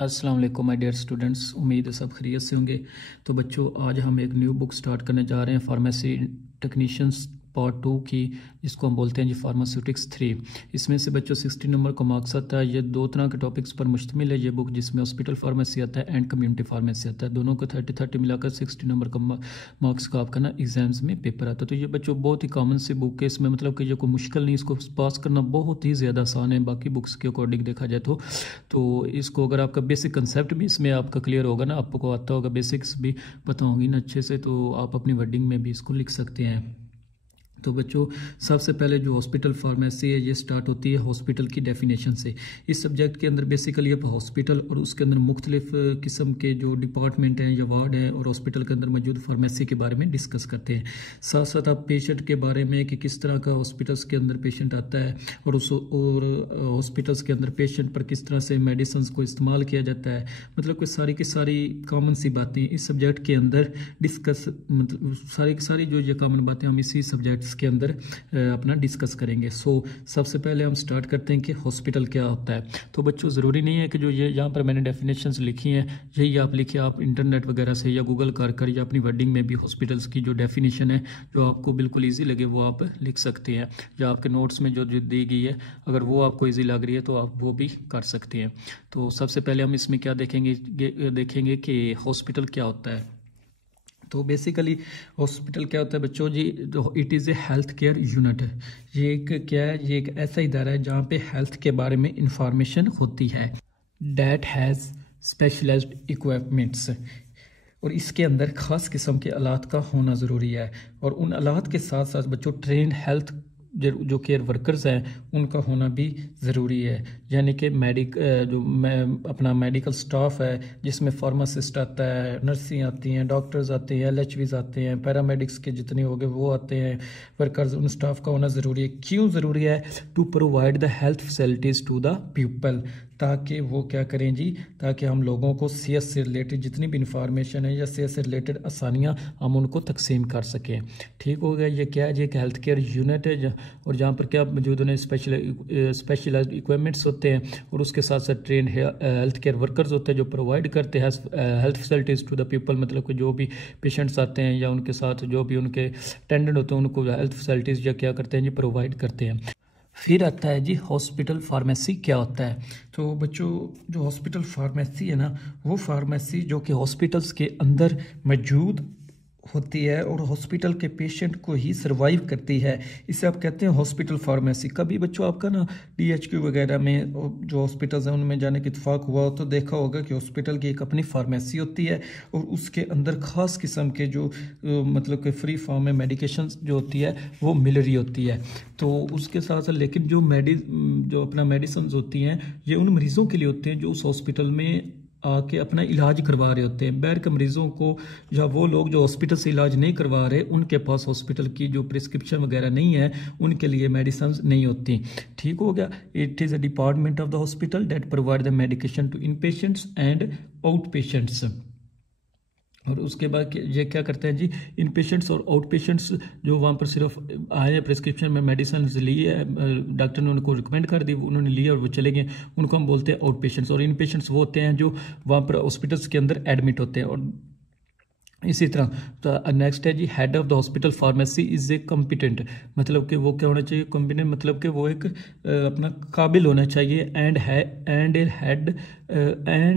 अस्सलाम वालेकुम my dear students. उम्मीद है सब खैरियत से होंगे। तो बच्चों, आज हम एक न्यू बुक स्टार्ट करने जा रहे हैं फार्मेसी टेक्नीशियंस पार्ट 2 की, जिसको हम बोलते हैं जी फार्मास्यूटिक्स 3। इसमें से बच्चों 60 नंबर का मार्क्स आता है। ये दो तरह के टॉपिक्स पर मुश्तमिल है ये बुक, जिसमें हॉस्पिटल फार्मेसी आता है एंड कम्युनिटी फार्मेसी आता है। दोनों को 30-30 मिलाकर 60 नंबर का मार्क्स का आपका ना एग्जाम्स में पेपर आता है। तो ये बच्चों बहुत ही कॉमन सी बुक है। इसमें मतलब कि ये कोई मुश्किल नहीं, इसको पास करना बहुत ही ज़्यादा आसान है बाकी बुक्स के अकॉर्डिंग देखा जाए तो इसको अगर आपका बेसिक कंसेप्ट भी इसमें आपका क्लियर होगा ना, आपको आता होगा, बेसिक्स भी पता होंगी ना अच्छे से, तो आप अपनी वर्डिंग में भी इसको लिख सकते हैं। तो बच्चों, सबसे पहले जो हॉस्पिटल फार्मेसी है ये स्टार्ट होती है हॉस्पिटल की डेफिनेशन से। इस सब्जेक्ट के अंदर बेसिकली आप हॉस्पिटल और उसके अंदर मुख्तलिफ किस्म के जो डिपार्टमेंट हैं या वार्ड हैं और हॉस्पिटल के अंदर मौजूद फार्मेसी के बारे में डिस्कस करते हैं। साथ साथ आप पेशेंट के बारे में कि किस तरह का हॉस्पिटल्स के अंदर पेशेंट आता है और हॉस्पिटल्स के अंदर पेशेंट पर किस तरह से मेडिसिन को इस्तेमाल किया जाता है, मतलब कि सारी की सारी कॉमन सी बातें इस सब्जेक्ट के अंदर डिस्कस, मतलब सारी की सारी जो ये कॉमन बातें हम इसी सब्जेक्ट के अंदर अपना डिस्कस करेंगे। सबसे पहले हम स्टार्ट करते हैं कि हॉस्पिटल क्या होता है। तो बच्चों, ज़रूरी नहीं है कि जो ये यहाँ पर मैंने डेफिनेशंस लिखी हैं यही आप लिखिए, आप इंटरनेट वगैरह से या गूगल कर या अपनी वर्डिंग में भी हॉस्पिटल्स की जो डेफिनेशन है जो आपको बिल्कुल ईजी लगे वो आप लिख सकते हैं, या आपके नोट्स में जो दी गई है अगर वो आपको ईजी लग रही है तो आप वो भी कर सकते हैं। तो सबसे पहले हम इसमें क्या देखेंगे कि हॉस्पिटल क्या होता है। तो बेसिकली हॉस्पिटल क्या होता है बच्चों जी, it is a health care unit. ये एक क्या है, ये एक ऐसा इदारा है जहाँ पे हेल्थ के बारे में इंफॉर्मेशन होती है। डैट हैज़ स्पेशलाइज्ड इक्विपमेंट्स, और इसके अंदर ख़ास किस्म के आलात का होना ज़रूरी है। और उन आलात के साथ साथ बच्चों ट्रेंड हेल्थ जो केयर वर्कर्स हैं उनका होना भी ज़रूरी है। यानी कि अपना मेडिकल स्टाफ है जिसमें फार्मासिस्ट आता है, नर्सें आती हैं, डॉक्टर्स आते हैं, LHVs आते हैं, पैरामेडिक्स के जितने हो गए वो आते हैं वर्कर्स, उन स्टाफ का होना ज़रूरी है। क्यों ज़रूरी है? To provide the health facilities to the people, ताकि वो क्या करें जी, ताकि हम लोगों को सेहत से रिलेटेड जितनी भी इंफॉर्मेशन है या सेहत से रिलेटेड आसानियाँ हम उनको तकसीम कर सकें। ठीक हो गया। ये क्या है जी, एक हेल्थ केयर यूनिट है और जहाँ पर क्या मौजूद उन्हें स्पेशलाइज्ड इक्विपमेंट्स होते हैं और उसके साथ साथ ट्रेंड हेल्थ केयर वर्कर्स होते हैं जो प्रोवाइड करते हैं health facilities to the people, मतलब कि जो भी पेशेंट्स आते हैं या उनके साथ जो भी उनके अटेंडेंट होते हैं उनको हेल्थ फैसिलिटीज़ या क्या करते हैं जी, प्रोवाइड करते हैं। फिर आता है जी हॉस्पिटल फार्मेसी क्या होता है। तो बच्चों, जो हॉस्पिटल फार्मेसी है ना, वो फार्मेसी जो कि हॉस्पिटल्स के अंदर मौजूद होती है और हॉस्पिटल के पेशेंट को ही सर्वाइव करती है, इसे आप कहते हैं हॉस्पिटल फार्मेसी। कभी बच्चों आपका ना DHQ वगैरह में जो हॉस्पिटल्स हैं उनमें जाने की इत्तेफाक हुआ हो तो देखा होगा कि हॉस्पिटल की एक अपनी फार्मेसी होती है और उसके अंदर ख़ास किस्म के जो मतलब कि फ्री फॉर्म में मेडिकेशन जो होती है वो मिल रही होती है। तो उसके साथ साथ लेकिन जो अपना मेडिसिन होती हैं ये उन मरीज़ों के लिए होते हैं जो उस हॉस्पिटल में आके अपना इलाज करवा रहे होते हैं। बाहर के मरीज़ों को या वो लोग जो हॉस्पिटल से इलाज नहीं करवा रहे उनके पास हॉस्पिटल की जो प्रिस्क्रिप्शन वगैरह नहीं है, उनके लिए मेडिसिन नहीं होती। ठीक हो गया। It is a department of the hospital that provide the medication to inpatients and outpatients. और उसके बाद ये क्या करते हैं जी, इन पेशेंट्स और आउट पेशेंट्स जो वहाँ पर सिर्फ आए हैं, प्रिस्क्रिप्शन में मेडिसिन ली है, डॉक्टर ने उनको रिकमेंड कर दी, उन्होंने लिया और वो चले गए, उनको हम बोलते हैं आउट पेशेंट्स। और इन पेशेंट्स वो होते हैं जो वहाँ पर हॉस्पिटल्स के अंदर एडमिट होते हैं। और इसी तरह तो नेक्स्ट है जी, head of the hospital pharmacy is a competent, मतलब कि वो क्या होना चाहिए, कॉम्पिटेंट मतलब कि वो एक अपना काबिल होना चाहिए and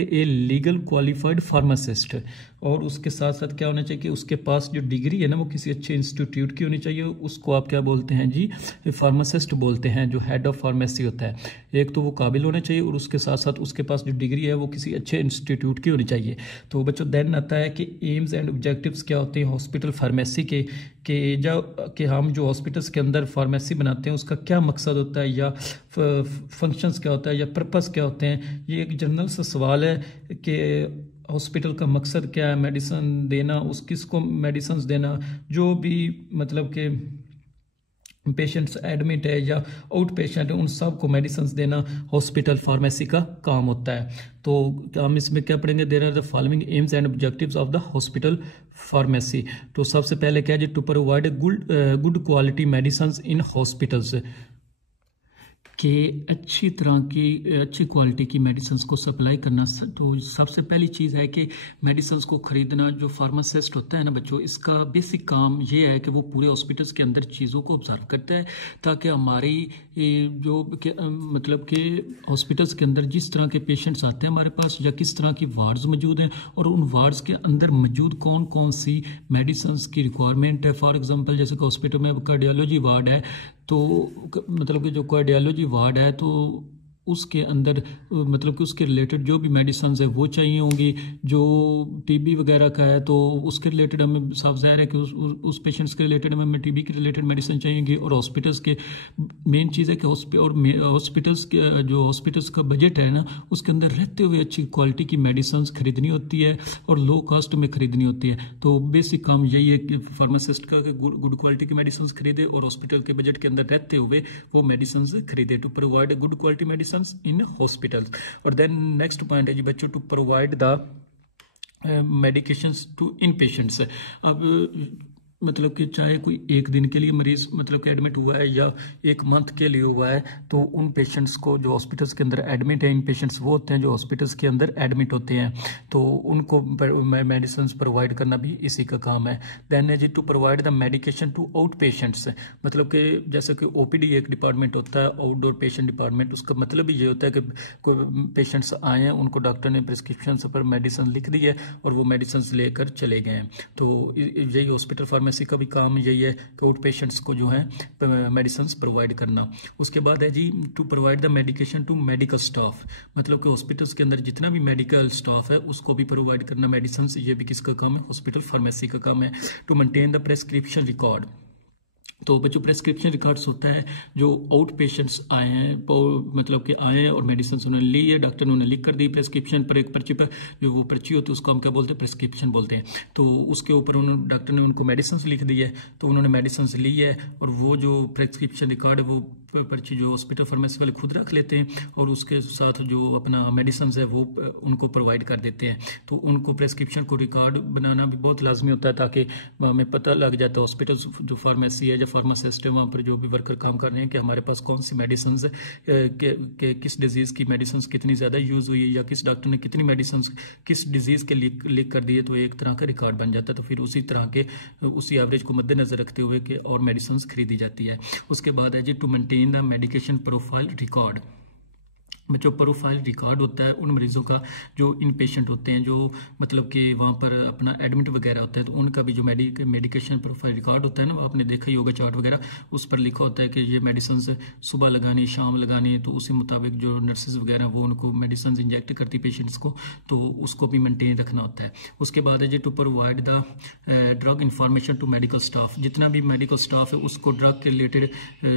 a legal qualified pharmacist. और उसके साथ साथ क्या होना चाहिए कि उसके पास जो डिग्री है ना वो किसी अच्छे इंस्टीट्यूट की होनी चाहिए, उसको आप क्या बोलते हैं जी, फार्मासिस्ट बोलते हैं, जो हेड ऑफ फार्मेसी होता है। एक तो वो काबिल होना चाहिए और उसके साथ साथ उसके पास जो डिग्री है वो किसी अच्छे इंस्टीट्यूट की होनी चाहिए। तो बच्चों, देन आता है कि एम्स एंड ऑब्जेक्टिव्स क्या होते हैं हॉस्पिटल फार्मेसी के, कि हम जो हॉस्पिटल्स के अंदर फार्मेसी बनाते हैं उसका क्या मकसद होता है या फंक्शंस क्या होता है या पर्पस क्या होते हैं। ये एक जनरल सा सवाल है कि हॉस्पिटल का मकसद क्या है, मेडिसिन देना, किसको मेडिसिन देना, जो भी मतलब कि पेशेंट्स एडमिट है या आउट पेशेंट है उन सब को मेडिसिन देना हॉस्पिटल फार्मेसी का काम होता है। तो हम इसमें क्या पढ़ेंगे, there are the following aims and objectives of the hospital pharmacy. तो सबसे पहले क्या है जी, to provide good quality medicine in hospitals. कि अच्छी तरह की अच्छी क्वालिटी की मेडिसिन को सप्लाई करना। तो सबसे पहली चीज़ है कि मेडिसिन को ख़रीदना। जो फार्मासिस्ट होता है ना बच्चों, इसका बेसिक काम ये है कि वो पूरे हॉस्पिटल्स के अंदर चीज़ों को ऑब्जर्व करता है, ताकि हमारी जो मतलब कि हॉस्पिटल्स के अंदर जिस तरह के पेशेंट्स आते हैं हमारे पास, या किस तरह की वार्ड्स मौजूद हैं और उन वार्ड्स के अंदर मौजूद कौन कौन सी मेडिसिन की रिक्वायरमेंट है। फॉर एग्जांपल जैसे कि हॉस्पिटल में कार्डियोलॉजी वार्ड है, तो मतलब कि जो कार्डियोलॉजी वार्ड है तो उसके अंदर मतलब कि उसके रिलेटेड जो भी मेडिसिन है वो चाहिए होंगी। जो टीबी वगैरह का है तो उसके रिलेटेड हमें साफ ज़ाहिर है कि उस पेशेंट्स के रिलेटेड हमें टीबी के रिलेटेड मेडिसिन चाहिएगी। और हॉस्पिटल्स के मेन चीज़ है कि हॉस्पिटल्स के जो हॉस्पिटल्स का बजट है ना, उसके अंदर रहते हुए अच्छी क्वालिटी की मेडिसिन खरीदनी होती है और लो कॉस्ट में खरीदनी होती है। तो बेसिक काम यही है कि फार्मासिस्ट का गुड क्वालिटी की मेडिसिन खरीदे और हॉस्पिटल के बजट के अंदर रहते हुए वो मेडिसिन खरीदे, to provide good quality medicine in hospitals. और then next point है जी बच्चों, to provide the medications to inpatients। अब मतलब कि चाहे कोई एक दिन के लिए मरीज मतलब कि एडमिट हुआ है या एक मंथ के लिए हुआ है, तो उन पेशेंट्स को जो हॉस्पिटल्स के अंदर एडमिट है, इन पेशेंट्स वो होते हैं जो हॉस्पिटल्स के अंदर एडमिट होते हैं, तो उनको मेडिसिन प्रोवाइड करना भी इसी का काम है। देन है जी to provide the medication to out patients. मतलब कि जैसे कि ओपीडी एक डिपार्टमेंट होता है, आउटडोर पेशेंट डिपार्टमेंट, उसका मतलब ये होता है कि कोई पेशेंट्स आए हैं, उनको डॉक्टर ने प्रिस्क्रिप्शन पर मेडिसिन लिख दी है और वो मेडिसिन लेकर चले गए हैं। तो यही हॉस्पिटल फार्मेसी का भी काम यही है कि आउट पेशेंट्स को जो है मेडिसिन प्रोवाइड करना। उसके बाद है जी to provide the medication to medical staff. मतलब कि हॉस्पिटल्स के अंदर जितना भी मेडिकल स्टाफ है उसको भी प्रोवाइड करना मेडिसिन, ये भी किसका काम है? हॉस्पिटल फार्मेसी का काम है। To maintain the prescription record. तो बच्चों प्रेस्क्रिप्शन रिकॉर्ड्स होता है जो आउट पेशेंट्स आए हैं, मतलब कि आए हैं और मेडिसिन उन्होंने ली है, डॉक्टर ने उन्हें लिख कर दी प्रेस्क्रिप्शन पर, एक पर्ची पर, जो वो पर्ची होती है उसको हम क्या बोलते हैं? प्रेस्क्रिप्शन बोलते हैं। तो उसके ऊपर उन्होंने डॉक्टर ने उनको मेडिसिन लिख दी है, तो उन्होंने मेडिसिन ली है और वो जो प्रेस्क्रिप्शन रिकॉर्ड है वो पर्ची जो हॉस्पिटल फार्मेसी वाले खुद रख लेते हैं और उसके साथ जो अपना मेडिसिन है वो उनको प्रोवाइड कर देते हैं। तो उनको प्रेस्क्रिप्शन को रिकॉर्ड बनाना भी बहुत लाजमी होता है, ताकि हमें पता लग जाता है हॉस्पिटल जो फार्मेसी है या फार्मासिस्ट है वहाँ पर जो भी वर्कर काम कर रहे हैं कि हमारे पास कौन सी मेडिसिन है, कि किस डिजीज़ की मेडिसिन कितनी ज़्यादा यूज़ हुई है या किस डॉक्टर ने कितनी मेडिसिन किस डिजीज़ के लिख कर दी है। तो एक तरह का रिकॉर्ड बन जाता है। तो फिर उसी तरह के उसी एवरेज को मद्देनजर रखते हुए कि और मेडिसिन खरीदी जाती है। उसके बाद है जी to maintain the medication profile record. जो प्रोफाइल रिकॉर्ड होता है उन मरीज़ों का जो इन पेशेंट होते हैं, जो मतलब कि वहाँ पर अपना एडमिट वगैरह होता है, तो उनका भी जो मेडिकेशन प्रोफाइल रिकॉर्ड होता है ना, आपने देखा ही होगा चार्ट वगैरह, उस पर लिखा होता है कि ये मेडिसिन सुबह लगानी, शाम लगानी। तो उसी मुताबिक जो नर्सेज वगैरह वो उनको मेडिसिन इंजेक्ट करती पेशेंट्स को, तो उसको भी मेंटेन रखना होता है। उसके बाद है जी to provide the drug information to medical staff. जितना भी मेडिकल स्टाफ है उसको ड्रग के रिलेटेड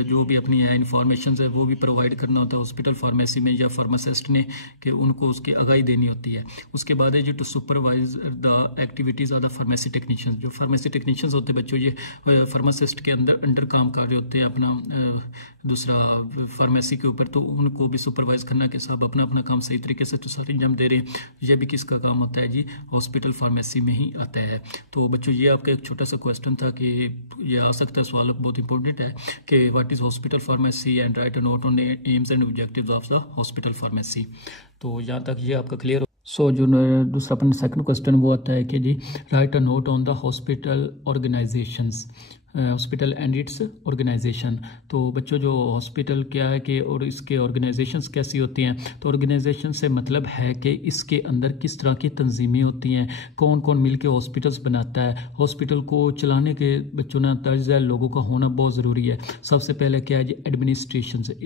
जो भी अपनी इंफॉर्मेशन है वो भी प्रोवाइड करना होता है हॉस्पिटल फार्मेसी में या फार्मासिस्ट ने, कि उनको उसकी आगाही देनी होती है। उसके बाद है जो to supervise the activities of the pharmacy technicians. जो फार्मेसी टेक्नीशियंस होते हैं बच्चों, ये फार्मासिस्ट के अंडर काम कर रहे होते हैं अपना दूसरा फार्मेसी के ऊपर, तो उनको भी सुपरवाइज करना कि साहब अपना अपना काम सही तरीके से तो सारे अंजाम दे रहे हैं। ये भी किसका काम होता है जी? हॉस्पिटल फार्मेसी में ही आता है। तो बच्चों ये आपका एक छोटा सा क्वेश्चन था कि ये आ सकता है सवाल, बहुत इंपॉर्टेंट है कि what is hospital pharmacy and right a note on AIIMS and objectives of the hospital pharmacy. तो यहाँ तक ये आपका क्लियर हो। सो जो दूसरा अपन सेकंड क्वेश्चन वो आता है कि जी write a note on the hospital organisations, hospital and its organisation. तो बच्चों जो हॉस्पिटल क्या है कि और इसके ऑर्गेनाइजेशंस कैसी होती हैं? तो ऑर्गेनाइजेशन से मतलब है कि इसके अंदर किस तरह की तंजीमें होती हैं, कौन कौन मिल के हॉस्पिटल्स बनाता है। हॉस्पिटल को चलाने के बच्चों ना तर्ज लोगों का होना बहुत ज़रूरी है। सबसे पहले क्या है जी? एडमिनिस्ट्रेशन से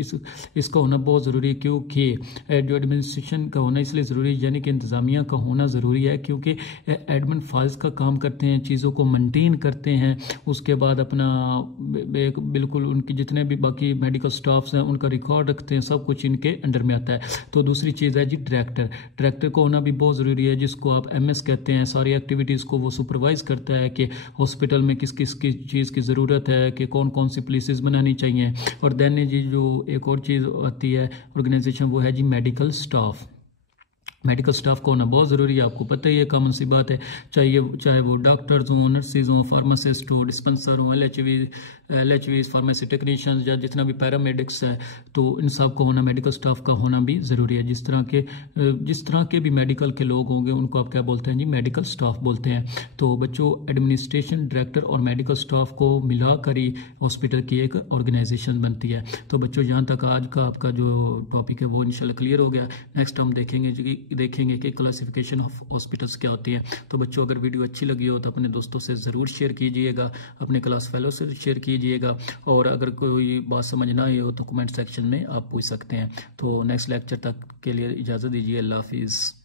इसका होना बहुत ज़रूरी है, क्योंकि जो एडमिनिस्ट्रेशन का होना इसलिए ज़रूरी है, यानी कि इंतज़ामिया का होना ज़रूरी है, क्योंकि एडमिन फाइल्स का काम करते हैं, चीज़ों को मेंटेन करते हैं। उसके बाद अपना एक बिल्कुल उनकी जितने भी बाकी मेडिकल स्टाफ्स हैं उनका रिकॉर्ड रखते हैं, सब कुछ इनके अंडर में आता है। तो दूसरी चीज़ है जी डायरेक्टर को होना भी बहुत ज़रूरी है, जिसको आप एमएस कहते हैं। सारी एक्टिविटीज़ को वो सुपरवाइज करता है कि हॉस्पिटल में किस किस की चीज़ की ज़रूरत है, कि कौन कौन सी प्लेसेस बनानी चाहिए। और देन जी जो एक और चीज़ आती है ऑर्गेनाइजेशन, वो है जी मेडिकल स्टाफ। मेडिकल स्टाफ का होना बहुत ज़रूरी है, आपको पता ही है, कॉमन सी बात है। चाहे वो डॉक्टर्स हों, नर्सेज हों, फार्मासिस्ट हो, डिस्पेंसर हों, LHV फार्मेसी टेक्नीशियंस या जितना भी पैरामेडिक्स है, तो इन सब को होना, मेडिकल स्टाफ का होना भी ज़रूरी है। जिस तरह के भी मेडिकल के लोग होंगे उनको आप क्या बोलते हैं जी, मेडिकल स्टाफ बोलते हैं। तो बच्चों, एडमिनिस्ट्रेशन डायरेक्टर और मेडिकल स्टाफ को मिलाकर ही हॉस्पिटल की एक ऑर्गेनाइजेशन बनती है। तो बच्चों, यहाँ तक आज का आपका जो टॉपिक है वो इंशाल्लाह क्लियर हो गया। नेक्स्ट हम देखेंगे कि क्लासिफिकेशन ऑफ हॉस्पिटल्स क्या होती है। तो बच्चों, अगर वीडियो अच्छी लगी हो तो अपने दोस्तों से ज़रूर शेयर कीजिएगा, अपने क्लास फेलो से शेयर कीजिएगा, और अगर कोई बात समझ ना आई हो तो कमेंट सेक्शन में आप पूछ सकते हैं। तो नेक्स्ट लेक्चर तक के लिए इजाज़त दीजिए। अल्लाह हाफिज़।